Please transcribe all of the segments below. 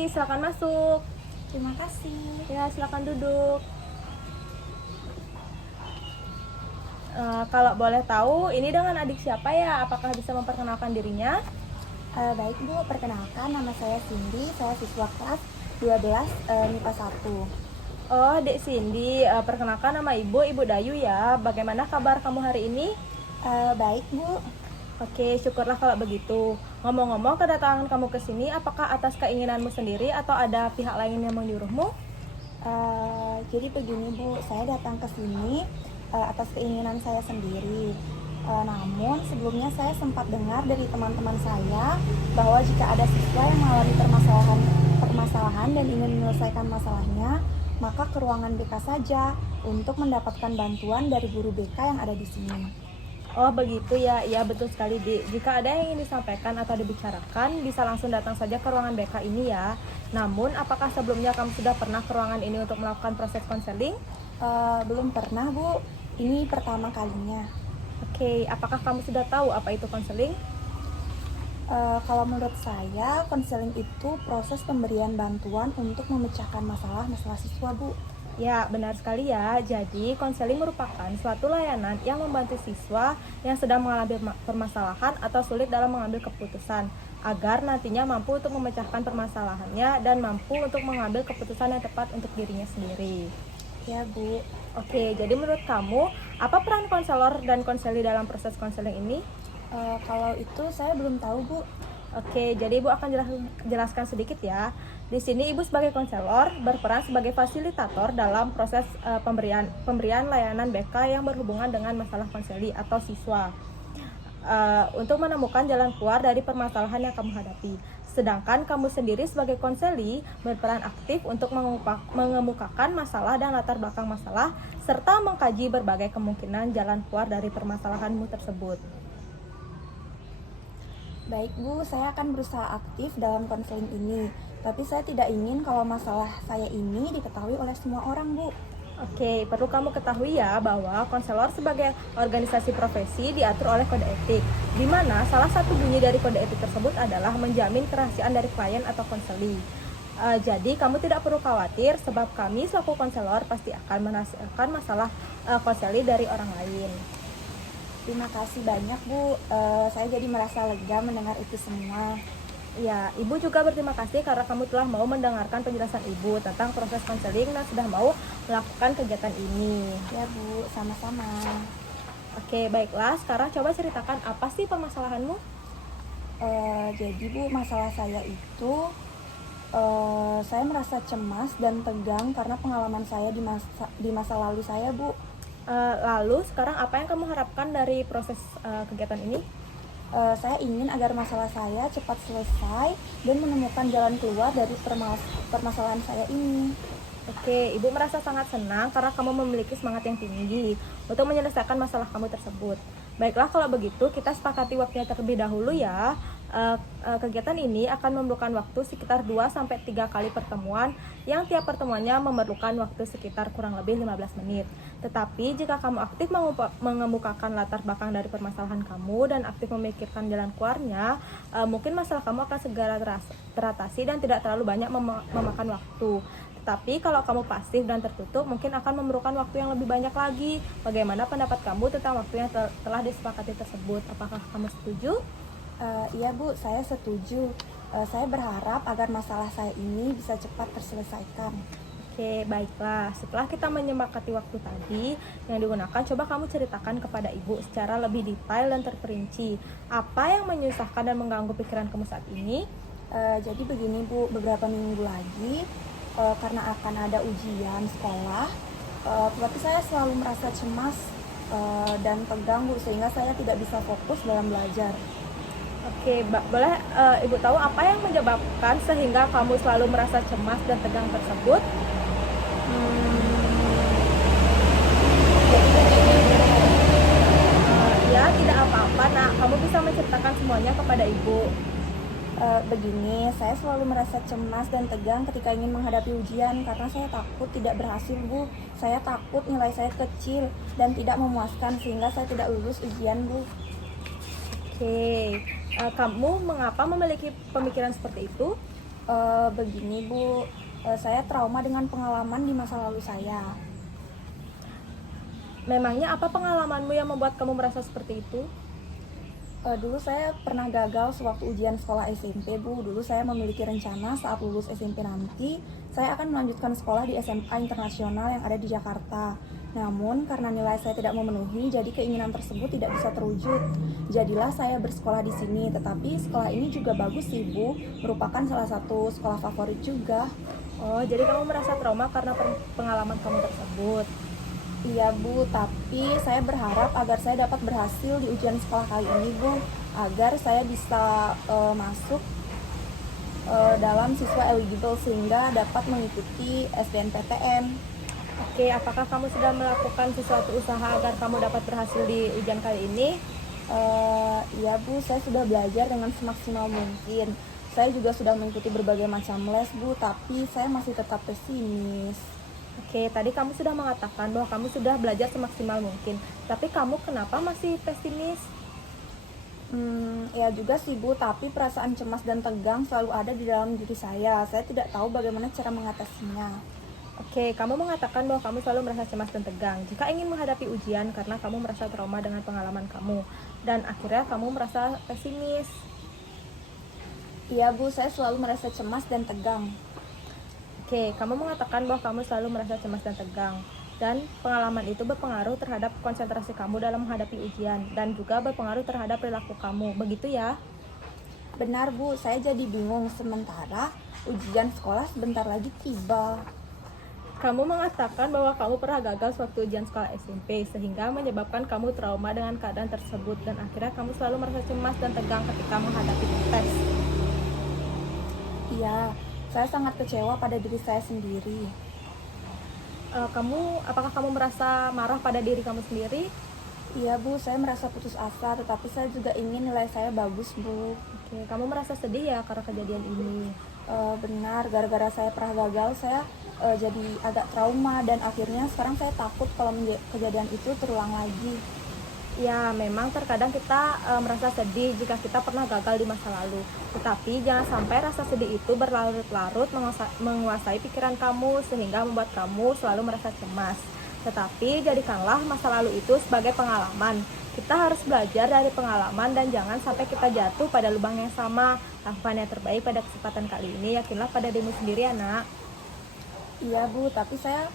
pagi, silakan masuk. Terima kasih. Ya, silakan duduk. Kalau boleh tahu, ini dengan adik siapa ya? Apakah bisa memperkenalkan dirinya? Baik Bu, perkenalkan nama saya Cindy, saya siswa kelas 12 MIPA 1. Oh, Dek Cindy, perkenalkan nama Ibu Dayu ya. Bagaimana kabar kamu hari ini? Baik Bu. Oke, syukurlah kalau begitu. Ngomong-ngomong, kedatangan kamu ke sini apakah atas keinginanmu sendiri atau ada pihak lain yang menyuruhmu? Jadi begini Bu, saya datang ke sini atas keinginan saya sendiri. Namun sebelumnya saya sempat dengar dari teman-teman saya bahwa jika ada siswa yang mengalami permasalahan dan ingin menyelesaikan masalahnya, maka ke ruangan BK saja untuk mendapatkan bantuan dari guru BK yang ada di sini. Oh begitu ya, iya betul sekali Di. Jika ada yang ingin disampaikan atau dibicarakan, bisa langsung datang saja ke ruangan BK ini ya. Namun, apakah sebelumnya kamu sudah pernah ke ruangan ini untuk melakukan proses konseling? Belum pernah Bu, ini pertama kalinya. Oke, apakah kamu sudah tahu apa itu konseling? Kalau menurut saya, konseling itu proses pemberian bantuan untuk memecahkan masalah siswa Bu. Ya, benar sekali ya. Jadi, konseling merupakan suatu layanan yang membantu siswa yang sedang mengalami permasalahan atau sulit dalam mengambil keputusan, agar nantinya mampu untuk memecahkan permasalahannya dan mampu untuk mengambil keputusan yang tepat untuk dirinya sendiri. Ya Bu. Oke, jadi menurut kamu, apa peran konselor dan konseli dalam proses konseling ini? Kalau itu saya belum tahu Bu. Oke, jadi Ibu akan jelaskan sedikit ya. Di sini Ibu sebagai konselor berperan sebagai fasilitator dalam proses pemberian layanan BK yang berhubungan dengan masalah konseli atau siswa untuk menemukan jalan keluar dari permasalahan yang kamu hadapi. Sedangkan kamu sendiri sebagai konseli berperan aktif untuk mengemukakan masalah dan latar belakang masalah serta mengkaji berbagai kemungkinan jalan keluar dari permasalahanmu tersebut. Baik Bu, saya akan berusaha aktif dalam konseling ini. Tapi saya tidak ingin kalau masalah saya ini diketahui oleh semua orang Bu. Oke, perlu kamu ketahui ya bahwa konselor sebagai organisasi profesi diatur oleh kode etik, di mana salah satu bunyi dari kode etik tersebut adalah menjamin kerahasiaan dari klien atau konseli. Jadi kamu tidak perlu khawatir sebab kami selaku konselor pasti akan merahasiakan masalah konseli dari orang lain. Terima kasih banyak Bu, saya jadi merasa lega mendengar itu semua. Ya, Ibu juga berterima kasih karena kamu telah mau mendengarkan penjelasan Ibu tentang proses konseling dan sudah mau melakukan kegiatan ini. Ya Bu, sama-sama. Oke, baiklah. Sekarang coba ceritakan apa sih permasalahanmu? Jadi Bu, masalah saya itu saya merasa cemas dan tegang karena pengalaman saya di masa lalu saya Bu. Lalu sekarang apa yang kamu harapkan dari proses kegiatan ini? Saya ingin agar masalah saya cepat selesai dan menemukan jalan keluar dari permasalahan saya ini. Oke, Ibu merasa sangat senang karena kamu memiliki semangat yang tinggi untuk menyelesaikan masalah kamu tersebut. Baiklah, kalau begitu kita sepakati waktunya terlebih dahulu ya. Kegiatan ini akan memerlukan waktu sekitar 2-3 kali pertemuan yang tiap pertemuannya memerlukan waktu sekitar kurang lebih 15 menit. Tetapi jika kamu aktif mengemukakan latar belakang dari permasalahan kamu dan aktif memikirkan jalan keluarnya, mungkin masalah kamu akan segera teratasi dan tidak terlalu banyak memakan waktu. Tetapi kalau kamu pasif dan tertutup, mungkin akan memerlukan waktu yang lebih banyak lagi. Bagaimana pendapat kamu tentang waktu yang telah disepakati tersebut? Apakah kamu setuju? Iya Bu, saya setuju. Saya berharap agar masalah saya ini bisa cepat terselesaikan. Oke, baiklah. Setelah kita menyepakati waktu tadi yang digunakan, coba kamu ceritakan kepada Ibu secara lebih detail dan terperinci. Apa yang menyusahkan dan mengganggu pikiran kamu saat ini? Jadi begini Bu, beberapa minggu lagi karena akan ada ujian sekolah, berarti saya selalu merasa cemas dan tegang Bu, sehingga saya tidak bisa fokus dalam belajar. Oke, boleh Ibu tahu apa yang menyebabkan sehingga kamu selalu merasa cemas dan tegang tersebut? Ya, tidak apa-apa, Nak. Kamu bisa menceritakan semuanya kepada Ibu. Begini, saya selalu merasa cemas dan tegang ketika ingin menghadapi ujian karena saya takut tidak berhasil Bu. Saya takut nilai saya kecil dan tidak memuaskan sehingga saya tidak lulus ujian Bu. Oke, kamu mengapa memiliki pemikiran seperti itu? Begini Bu, saya trauma dengan pengalaman di masa lalu saya. Memangnya apa pengalamanmu yang membuat kamu merasa seperti itu? Dulu saya pernah gagal sewaktu ujian sekolah SMP Bu. Dulu saya memiliki rencana saat lulus SMP nanti saya akan melanjutkan sekolah di SMA internasional yang ada di Jakarta. Namun karena nilai saya tidak memenuhi, jadi keinginan tersebut tidak bisa terwujud. Jadilah saya bersekolah di sini, tetapi sekolah ini juga bagus sih Bu, merupakan salah satu sekolah favorit juga. Oh, jadi kamu merasa trauma karena pengalaman kamu tersebut. Iya Bu, tapi saya berharap agar saya dapat berhasil di ujian sekolah kali ini Bu, agar saya bisa masuk dalam siswa eligible sehingga dapat mengikuti SBMPTN. Oke, apakah kamu sudah melakukan sesuatu usaha agar kamu dapat berhasil di ujian kali ini? Iya Bu, saya sudah belajar dengan semaksimal mungkin. Saya juga sudah mengikuti berbagai macam les Bu, tapi saya masih tetap pesimis. Oke, tadi kamu sudah mengatakan bahwa kamu sudah belajar semaksimal mungkin. Tapi kamu kenapa masih pesimis? Ya juga sih Bu, tapi perasaan cemas dan tegang selalu ada di dalam diri saya. Saya tidak tahu bagaimana cara mengatasinya. Oke, kamu mengatakan bahwa kamu selalu merasa cemas dan tegang jika ingin menghadapi ujian karena kamu merasa trauma dengan pengalaman kamu. Dan akhirnya kamu merasa pesimis. Iya Bu, saya selalu merasa cemas dan tegang. Oke, kamu mengatakan bahwa kamu selalu merasa cemas dan tegang. Dan pengalaman itu berpengaruh terhadap konsentrasi kamu dalam menghadapi ujian. Dan juga berpengaruh terhadap perilaku kamu. Begitu ya? Benar Bu, saya jadi bingung sementara ujian sekolah sebentar lagi tiba. Kamu mengatakan bahwa kamu pernah gagal waktu ujian sekolah SMP sehingga menyebabkan kamu trauma dengan keadaan tersebut dan akhirnya kamu selalu merasa cemas dan tegang ketika menghadapi tes. Iya, saya sangat kecewa pada diri saya sendiri. Apakah kamu merasa marah pada diri kamu sendiri? Iya Bu, saya merasa putus asa, tetapi saya juga ingin nilai saya bagus Bu. Oke, kamu merasa sedih ya karena kejadian ini? Benar, gara-gara saya pernah gagal, saya jadi agak trauma dan akhirnya sekarang saya takut kalau kejadian itu terulang lagi. Ya, memang terkadang kita merasa sedih jika kita pernah gagal di masa lalu. Tetapi jangan sampai rasa sedih itu berlarut-larut menguasai pikiran kamu sehingga membuat kamu selalu merasa cemas. Tetapi jadikanlah masa lalu itu sebagai pengalaman. Kita harus belajar dari pengalaman dan jangan sampai kita jatuh pada lubang yang sama. Lakukan yang terbaik pada kesempatan kali ini, yakinlah pada dirimu sendiri ya nak. Iya Bu, tapi saya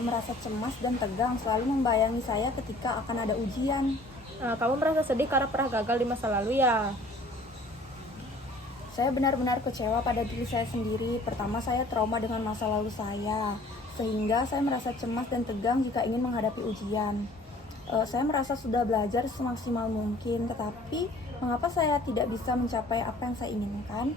merasa cemas dan tegang selalu membayangi saya ketika akan ada ujian. Kamu merasa sedih karena pernah gagal di masa lalu ya? Saya benar-benar kecewa pada diri saya sendiri. Pertama, saya trauma dengan masa lalu saya, sehingga saya merasa cemas dan tegang jika ingin menghadapi ujian. Saya merasa sudah belajar semaksimal mungkin, tetapi mengapa saya tidak bisa mencapai apa yang saya inginkan?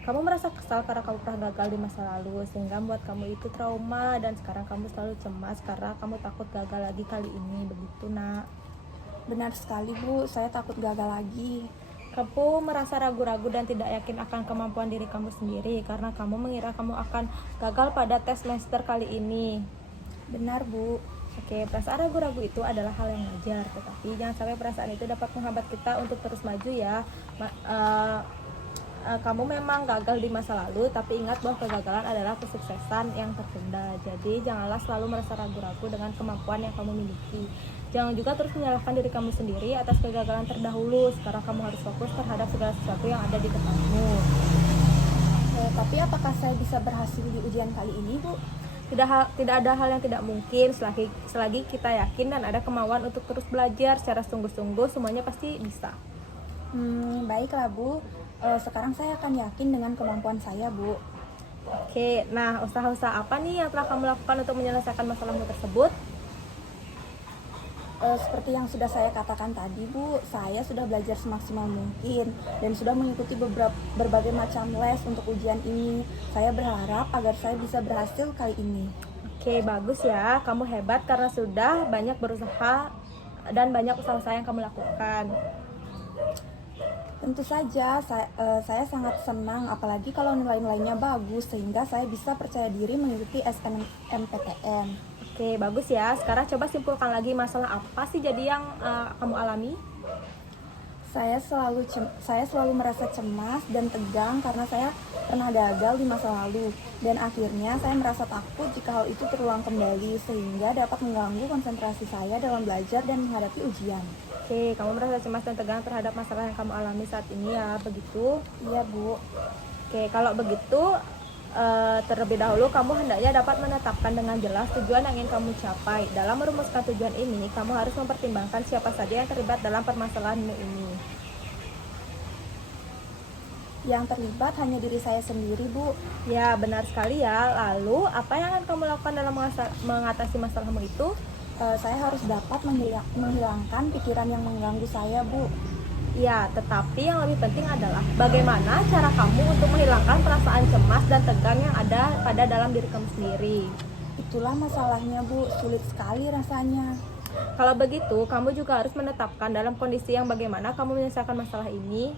Kamu merasa kesal karena kamu pernah gagal di masa lalu sehingga membuat kamu itu trauma dan sekarang kamu selalu cemas karena kamu takut gagal lagi kali ini, begitu nak? Benar sekali Bu, saya takut gagal lagi. Kamu merasa ragu-ragu dan tidak yakin akan kemampuan diri kamu sendiri karena kamu mengira kamu akan gagal pada tes semester kali ini. Benar Bu. Oke, perasaan ragu-ragu itu adalah hal yang wajar, tetapi jangan sampai perasaan itu dapat menghambat kita untuk terus maju ya. Kamu memang gagal di masa lalu, tapi ingat bahwa kegagalan adalah kesuksesan yang tertunda. Jadi janganlah selalu merasa ragu-ragu dengan kemampuan yang kamu miliki. Jangan juga terus menyalahkan diri kamu sendiri atas kegagalan terdahulu. Sekarang kamu harus fokus terhadap segala sesuatu yang ada di depanmu. Tapi apakah saya bisa berhasil di ujian kali ini Bu? Tidak ada hal yang tidak mungkin selagi kita yakin dan ada kemauan untuk terus belajar secara sungguh-sungguh, semuanya pasti bisa. Baiklah Bu. Sekarang saya akan yakin dengan kemampuan saya Bu. Oke, nah usaha-usaha apa nih yang telah kamu lakukan untuk menyelesaikan masalahmu tersebut? Seperti yang sudah saya katakan tadi Bu, saya sudah belajar semaksimal mungkin dan sudah mengikuti berbagai macam les untuk ujian ini. Saya berharap agar saya bisa berhasil kali ini. Oke, bagus ya, kamu hebat karena sudah banyak berusaha dan banyak usaha-usaha yang kamu lakukan. Tentu saja, saya sangat senang apalagi kalau nilai-nilainya bagus sehingga saya bisa percaya diri mengikuti SNMPTN. Oke, bagus ya. Sekarang coba simpulkan lagi masalah apa sih jadi yang kamu alami? Saya selalu merasa cemas dan tegang karena saya pernah gagal di masa lalu, dan akhirnya saya merasa takut jika hal itu terulang kembali sehingga dapat mengganggu konsentrasi saya dalam belajar dan menghadapi ujian. Oke, kamu merasa cemas dan tegang terhadap masalah yang kamu alami saat ini ya, begitu? Iya, Bu. Oke, kalau begitu terlebih dahulu kamu hendaknya dapat menetapkan dengan jelas tujuan yang ingin kamu capai. Dalam merumuskan tujuan ini, kamu harus mempertimbangkan siapa saja yang terlibat dalam permasalahanmu ini. Yang terlibat hanya diri saya sendiri, Bu. Ya, benar sekali ya. Lalu, apa yang akan kamu lakukan dalam mengatasi masalahmu itu? Saya harus dapat menghilangkan pikiran yang mengganggu saya, Bu. Ya, tetapi yang lebih penting adalah bagaimana cara kamu untuk menghilangkan perasaan cemas dan tegang yang ada pada dalam diri kamu sendiri. Itulah masalahnya, Bu. Sulit sekali rasanya. Kalau begitu, kamu juga harus menetapkan dalam kondisi yang bagaimana kamu menyelesaikan masalah ini.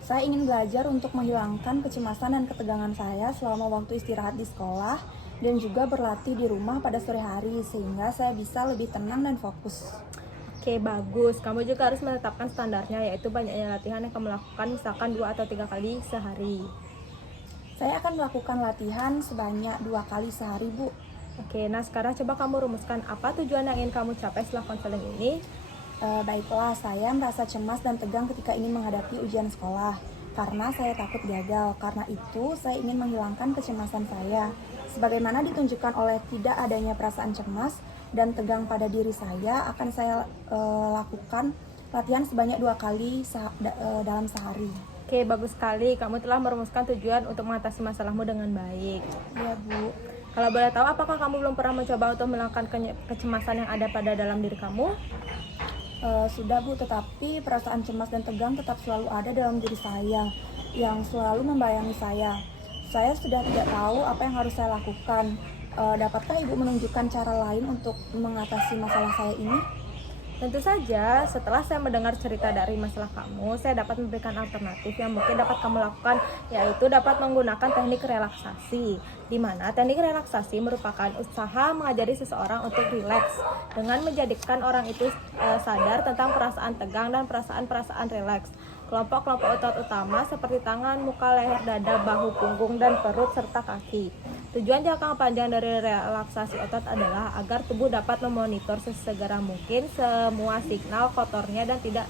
Saya ingin belajar untuk menghilangkan kecemasan dan ketegangan saya selama waktu istirahat di sekolah dan juga berlatih di rumah pada sore hari sehingga saya bisa lebih tenang dan fokus. Oke, bagus. Kamu juga harus menetapkan standarnya, yaitu banyaknya latihan yang kamu lakukan, misalkan 2 atau 3 kali sehari. Saya akan melakukan latihan sebanyak 2 kali sehari, Bu. Oke, nah sekarang coba kamu rumuskan apa tujuan yang ingin kamu capai setelah konseling ini. Baiklah, saya merasa cemas dan tegang ketika ini menghadapi ujian sekolah karena saya takut gagal. Karena itu, saya ingin menghilangkan kecemasan saya. Sebagaimana ditunjukkan oleh tidak adanya perasaan cemas dan tegang pada diri saya, akan saya lakukan latihan sebanyak 2 kali dalam sehari. Oke, bagus sekali. Kamu telah merumuskan tujuan untuk mengatasi masalahmu dengan baik. Iya, Bu. Kalau boleh tahu, apakah kamu belum pernah mencoba untuk menghilangkan kecemasan yang ada pada dalam diri kamu? Sudah, Bu, tetapi perasaan cemas dan tegang tetap selalu ada dalam diri saya yang selalu membayangi saya. Saya sudah tidak tahu apa yang harus saya lakukan. Dapatkah Ibu menunjukkan cara lain untuk mengatasi masalah saya ini? Tentu saja, setelah saya mendengar cerita dari masalah kamu, saya dapat memberikan alternatif yang mungkin dapat kamu lakukan, yaitu dapat menggunakan teknik relaksasi, di mana teknik relaksasi merupakan usaha mengajari seseorang untuk rileks dengan menjadikan orang itu sadar tentang perasaan tegang dan perasaan-perasaan rileks. Kelompok-kelompok otot utama seperti tangan, muka, leher, dada, bahu, punggung, dan perut, serta kaki. Tujuan jangka panjang dari relaksasi otot adalah agar tubuh dapat memonitor sesegera mungkin semua signal kotornya dan tidak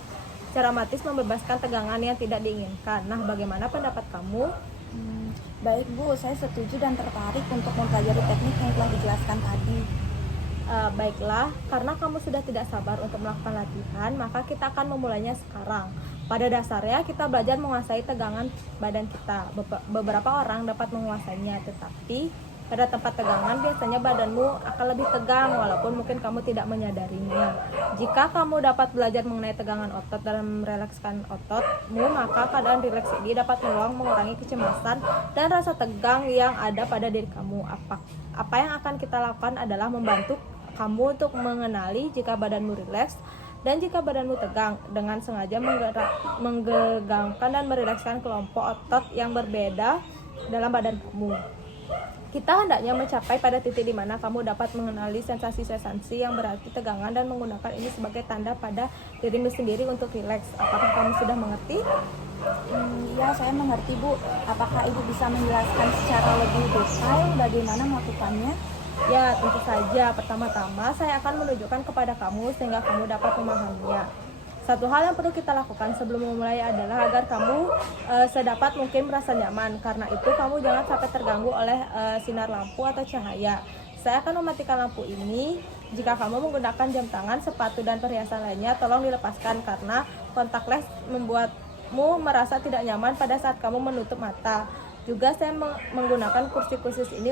secara otomatis membebaskan tegangan yang tidak diinginkan. Nah, bagaimana pendapat kamu? Baik, Bu, saya setuju dan tertarik untuk mempelajari teknik yang telah dijelaskan tadi. Baiklah, karena kamu sudah tidak sabar untuk melakukan latihan, maka kita akan memulainya sekarang. Pada dasarnya kita belajar menguasai tegangan badan kita. Beberapa orang dapat menguasainya, tetapi pada tempat tegangan biasanya badanmu akan lebih tegang walaupun mungkin kamu tidak menyadarinya. Jika kamu dapat belajar mengenai tegangan otot dalam merilekskan ototmu, maka keadaan rileks ini dapat menolong mengurangi kecemasan dan rasa tegang yang ada pada diri kamu. Apa yang akan kita lakukan adalah membantu kamu untuk mengenali jika badanmu rileks dan jika badanmu tegang dengan sengaja menggegangkan dan merilekskan kelompok otot yang berbeda dalam badan kamu. Kita hendaknya mencapai pada titik di mana kamu dapat mengenali sensasi-sensasi yang berarti tegangan dan menggunakan ini sebagai tanda pada dirimu sendiri untuk rileks. Apakah kamu sudah mengerti? Ya, saya mengerti, Bu. Apakah Ibu bisa menjelaskan secara lebih detail bagaimana melakukannya? Ya, tentu saja. Pertama-tama saya akan menunjukkan kepada kamu sehingga kamu dapat memahaminya. Satu hal yang perlu kita lakukan sebelum memulai adalah agar kamu sedapat mungkin merasa nyaman. Karena itu kamu jangan sampai terganggu oleh sinar lampu atau cahaya. Saya akan mematikan lampu ini. Jika kamu menggunakan jam tangan, sepatu, dan perhiasan lainnya, tolong dilepaskan karena kontak lens membuatmu merasa tidak nyaman pada saat kamu menutup mata. Juga saya menggunakan kursi khusus ini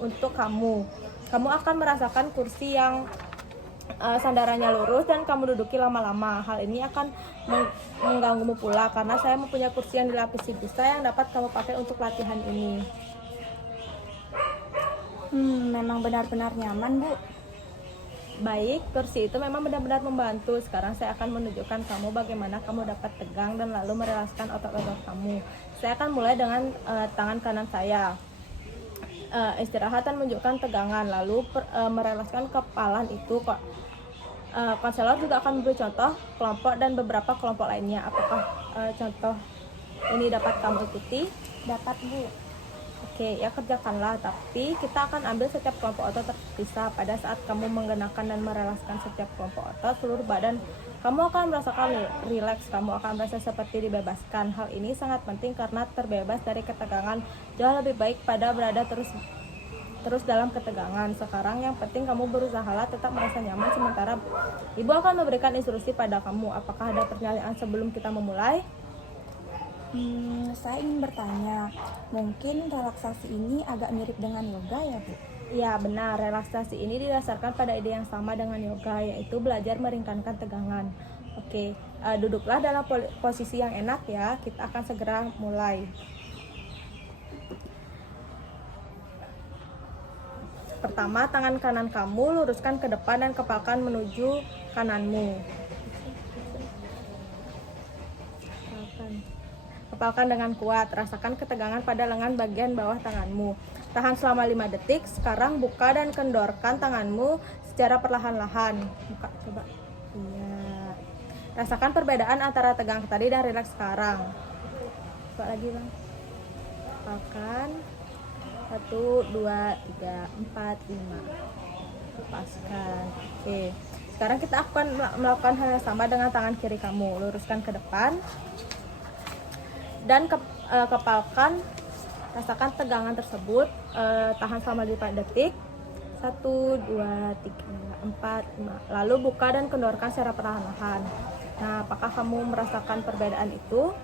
untuk kamu. Kamu akan merasakan kursi yang sandarannya lurus dan kamu duduki lama-lama. Hal ini akan mengganggumu pula karena saya mempunyai kursi yang dilapisi busa yang dapat kamu pakai untuk latihan ini. Memang benar-benar nyaman, Bu. Baik, kursi itu memang benar-benar membantu. Sekarang saya akan menunjukkan kamu bagaimana kamu dapat tegang dan lalu merelakskan otot-otot kamu. Saya akan mulai dengan tangan kanan saya. Istirahat dan menunjukkan tegangan, lalu merelakskan kepalan itu kok. Konselor juga akan memberi contoh kelompok dan beberapa kelompok lainnya. Apakah contoh ini dapat kamu ikuti? Dapat Bu. Oke, ya kerjakanlah. Tapi kita akan ambil setiap kelompok otot terpisah. Pada saat kamu menggerakkan dan merelakskan setiap kelompok otot, seluruh badan kamu akan merasakan rileks. Kamu akan merasa seperti dibebaskan. Hal ini sangat penting karena terbebas dari ketegangan jauh lebih baik pada berada terus dalam ketegangan. Sekarang yang penting kamu berusahalah tetap merasa nyaman sementara ibu akan memberikan instruksi pada kamu. Apakah ada pertanyaan sebelum kita memulai? Saya ingin bertanya, mungkin relaksasi ini agak mirip dengan yoga ya Bu? Ya benar, relaksasi ini didasarkan pada ide yang sama dengan yoga, yaitu belajar meringkankan tegangan. Oke, duduklah dalam posisi yang enak ya, kita akan segera mulai. Pertama, tangan kanan kamu luruskan ke depan dan kepalkan menuju kananmu. Kepalkan dengan kuat, rasakan ketegangan pada lengan bagian bawah tanganmu. Tahan selama 5 detik. Sekarang buka dan kendorkan tanganmu secara perlahan-lahan. Buka, coba. Iya. Rasakan perbedaan antara tegang tadi dan rileks sekarang. Coba lagi bang. Kepalkan. 1, 2, 3, 4, 5. Lepaskan. Oke. Sekarang kita akan melakukan hal yang sama dengan tangan kiri kamu. Luruskan ke depan. Dan kepalkan, rasakan tegangan tersebut, tahan selama 5 detik. 1, 2, 3, 4, 5. Lalu buka dan kendorkan secara perlahan-lahan. Nah, apakah kamu merasakan perbedaan itu?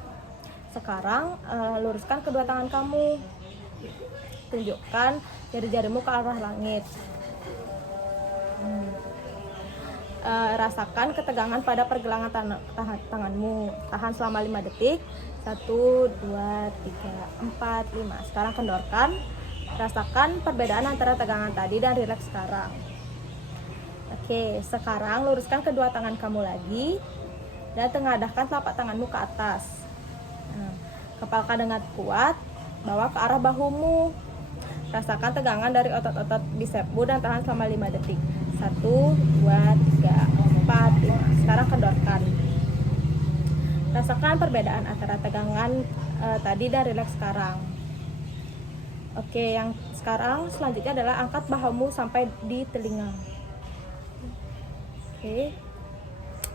Sekarang luruskan kedua tangan kamu, tunjukkan jari-jarimu ke arah langit. Rasakan ketegangan pada pergelangan tanganmu. Tahan selama 5 detik. 1, 2, 3, 4, 5. Sekarang kendorkan. Rasakan perbedaan antara tegangan tadi dan rileks sekarang. Oke, sekarang luruskan kedua tangan kamu lagi dan tengadahkan telapak tanganmu ke atas. Kepalkan dengan kuat, bawa ke arah bahumu. Rasakan tegangan dari otot-otot bisepmu dan tahan selama 5 detik. 1, 2, 3, 4, 5. Sekarang kendorkan. Rasakan perbedaan antara tegangan tadi dan rileks sekarang. Oke, yang sekarang selanjutnya adalah angkat bahumu sampai di telinga. Oke.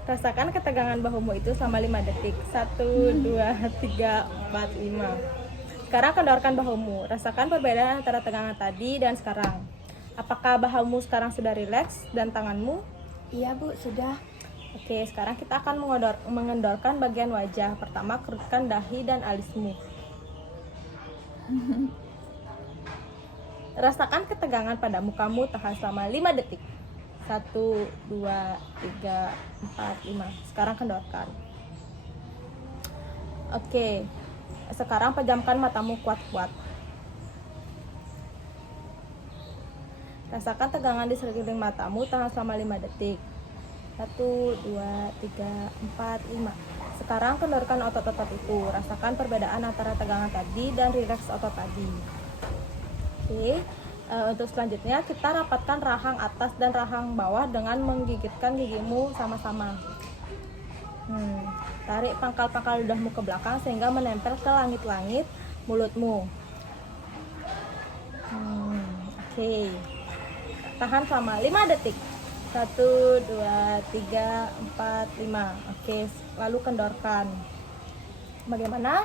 Rasakan ketegangan bahumu itu selama 5 detik. 1, 2, 3, 4, 5. Sekarang kendorkan bahumu. Rasakan perbedaan antara tegangan tadi dan sekarang. Apakah bahumu sekarang sudah rileks dan tanganmu? Iya Bu, sudah. Oke, sekarang kita akan mengendorkan bagian wajah. Pertama, kerutkan dahi dan alismu. Rasakan ketegangan pada mukamu, tahan selama 5 detik. 1, 2, 3, 4, 5. Sekarang kendorkan. Oke, sekarang pejamkan matamu kuat-kuat. Rasakan tegangan di sekeliling matamu, tahan selama 5 detik. 1, 2, 3, 4, 5. Sekarang kendorkan otot-otot itu. Rasakan perbedaan antara tegangan tadi dan rileks otot tadi. Oke, untuk selanjutnya kita rapatkan rahang atas dan rahang bawah dengan menggigitkan gigimu sama-sama. Tarik pangkal-pangkal ludahmu ke belakang sehingga menempel ke langit-langit mulutmu. Oke. Tahan selama 5 detik. 1, 2, 3, 4, 5. Oke, lalu kendorkan. Bagaimana?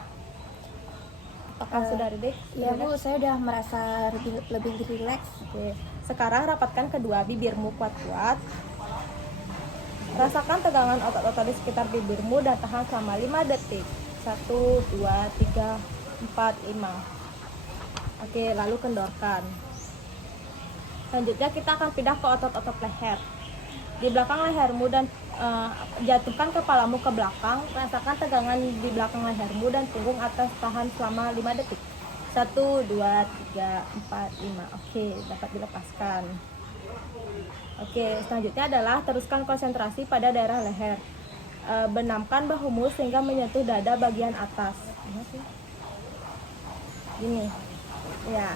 Apakah sudah rileks? Ya Bu, saya udah merasa lebih rileks. Oke. Sekarang rapatkan kedua bibirmu kuat-kuat. Rasakan tegangan otot-otot di sekitar bibirmu dan tahan selama 5 detik. 1, 2, 3, 4, 5. Oke, lalu kendorkan. Selanjutnya kita akan pindah ke otot-otot leher. Di belakang lehermu dan jatuhkan kepalamu ke belakang. Rasakan tegangan di belakang lehermu dan punggung atas, tahan selama 5 detik. 1, 2, 3, 4, 5. Oke, dapat dilepaskan. Oke, selanjutnya adalah teruskan konsentrasi pada daerah leher. Benamkan bahumu sehingga menyentuh dada bagian atas. Ini ya.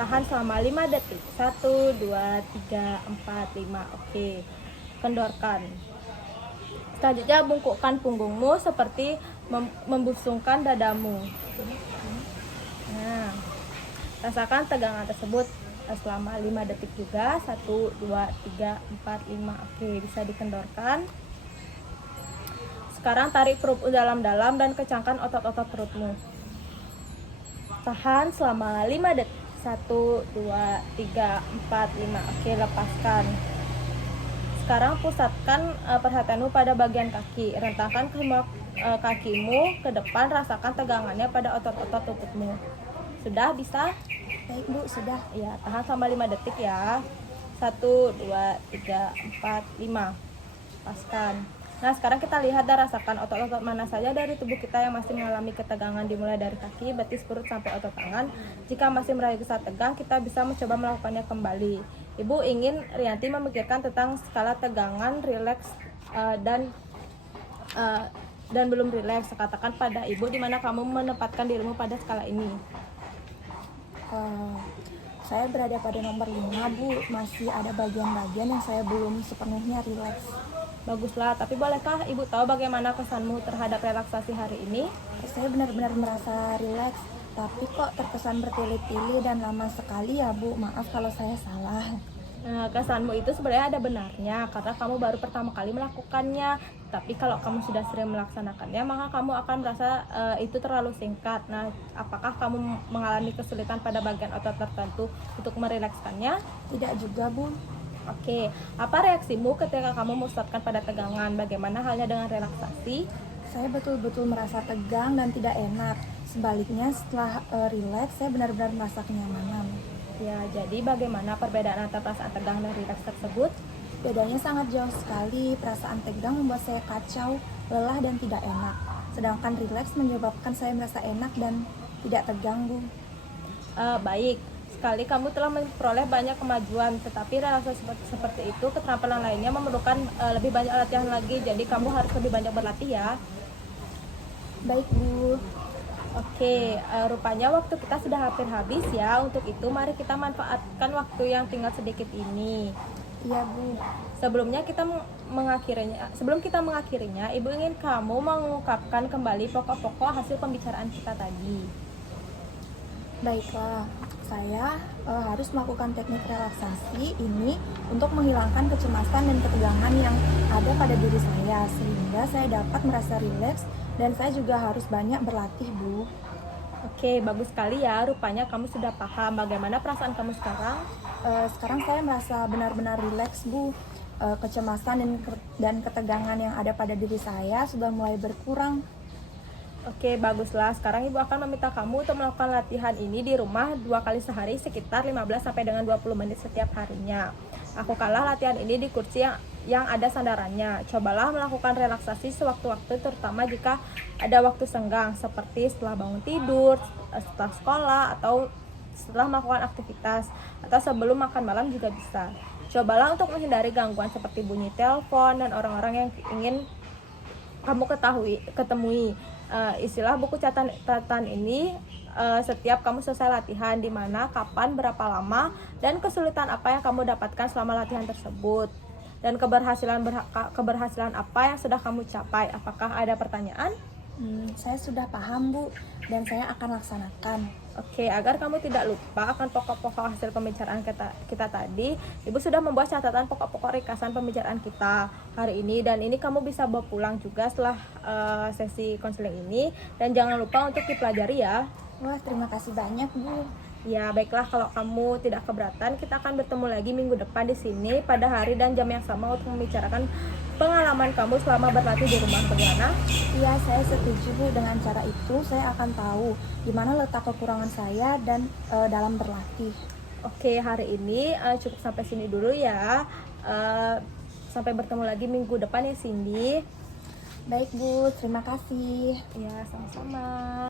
Tahan selama 5 detik. 1, 2, 3, 4, 5. Oke. Kendorkan. Selanjutnya bungkukkan punggungmu seperti membusungkan dadamu. Nah, rasakan tegangan tersebut selama 5 detik juga. 1, 2, 3, 4, 5. Oke, bisa dikendorkan. Sekarang tarik perut dalam-dalam dan kencangkan otot-otot perutmu. Tahan selama 5 detik. 1, 2, 3, 4, 5. Oke, lepaskan. Sekarang pusatkan perhatianmu pada bagian kaki. Rentangkan kakimu ke depan, rasakan tegangannya pada otot-otot lututmu. Sudah bisa? Baik Bu, sudah. Ya, tahan selama 5 detik ya. 1, 2, 3, 4, 5. Lepaskan. Nah, sekarang kita lihat dan rasakan otot-otot mana saja dari tubuh kita yang masih mengalami ketegangan, dimulai dari kaki, betis, perut, sampai otot tangan. Jika masih merasa tegang, kita bisa mencoba melakukannya kembali. Ibu ingin Rianti memikirkan tentang skala tegangan, rileks, dan belum rileks. Katakan pada ibu di mana kamu menempatkan dirimu pada skala ini. Saya berada pada nomor 5 Bu, masih ada bagian-bagian yang saya belum sepenuhnya rileks. Baguslah, tapi bolehkah ibu tahu bagaimana kesanmu terhadap relaksasi hari ini? Saya benar-benar merasa rileks, tapi kok terkesan bertele-tele dan lama sekali ya Bu, maaf kalau saya salah. Nah, kesanmu itu sebenarnya ada benarnya karena kamu baru pertama kali melakukannya. Tapi kalau kamu sudah sering melaksanakannya, maka kamu akan merasa itu terlalu singkat. Nah, apakah kamu mengalami kesulitan pada bagian otot tertentu untuk merilekskannya? Tidak juga Bu. Oke, apa reaksimu ketika kamu memusatkan pada tegangan? Bagaimana halnya dengan relaksasi? Saya betul-betul merasa tegang dan tidak enak. Sebaliknya setelah rileks, saya benar-benar merasa kenyamanan. Ya, jadi bagaimana perbedaan antara perasaan tegang dan rileks tersebut? Bedanya sangat jauh sekali. Perasaan tegang membuat saya kacau, lelah dan tidak enak. Sedangkan rileks menyebabkan saya merasa enak dan tidak tegang Bu. Baik, sekali kamu telah memperoleh banyak kemajuan, tetapi relaksasi seperti itu, keterampilan lainnya memerlukan lebih banyak latihan lagi. Jadi kamu harus lebih banyak berlatih ya. Baik Bu. Oke, rupanya waktu kita sudah hampir habis ya. Untuk itu mari kita manfaatkan waktu yang tinggal sedikit ini. Iya Bu. Sebelum kita mengakhirinya, Ibu ingin kamu mengungkapkan kembali pokok-pokok hasil pembicaraan kita tadi. Baiklah, saya harus melakukan teknik relaksasi ini untuk menghilangkan kecemasan dan ketegangan yang ada pada diri saya, sehingga saya dapat merasa rileks dan saya juga harus banyak berlatih Bu. Oke, bagus sekali ya. Rupanya kamu sudah paham bagaimana perasaan kamu sekarang. Sekarang saya merasa benar-benar rileks Bu. Kecemasan dan ketegangan yang ada pada diri saya sudah mulai berkurang. Oke, baguslah. Sekarang Ibu akan meminta kamu untuk melakukan latihan ini di rumah 2 kali sehari sekitar 15 sampai dengan 20 menit setiap harinya. Lakukanlah latihan ini di kursi yang ada sandarannya. Cobalah melakukan relaksasi sewaktu-waktu, terutama jika ada waktu senggang seperti setelah bangun tidur, setelah sekolah, atau setelah melakukan aktivitas, atau sebelum makan malam juga bisa. Cobalah untuk menghindari gangguan seperti bunyi telepon dan orang-orang yang ingin kamu ketemui. Istilah buku catatan ini setiap kamu selesai latihan, di mana, kapan, berapa lama, dan kesulitan apa yang kamu dapatkan selama latihan tersebut, dan keberhasilan apa yang sudah kamu capai. Apakah ada pertanyaan? Saya sudah paham Bu, dan saya akan laksanakan. Oke, agar kamu tidak lupa akan pokok-pokok hasil pembicaraan kita tadi, Ibu sudah membuat catatan pokok-pokok ringkasan pembicaraan kita hari ini, dan ini kamu bisa bawa pulang juga setelah sesi konseling ini, dan jangan lupa untuk dipelajari ya. Wah, terima kasih banyak Bu. Ya, baiklah, kalau kamu tidak keberatan, kita akan bertemu lagi minggu depan di sini pada hari dan jam yang sama untuk membicarakan pengalaman kamu selama berlatih di rumah. Bagaimana? Iya, saya setuju Bu. Dengan cara itu saya akan tahu di mana letak kekurangan saya dan dalam berlatih. Oke, hari ini cukup sampai sini dulu ya. Sampai bertemu lagi minggu depan ya Cindy. Baik Bu, terima kasih. Ya, sama-sama.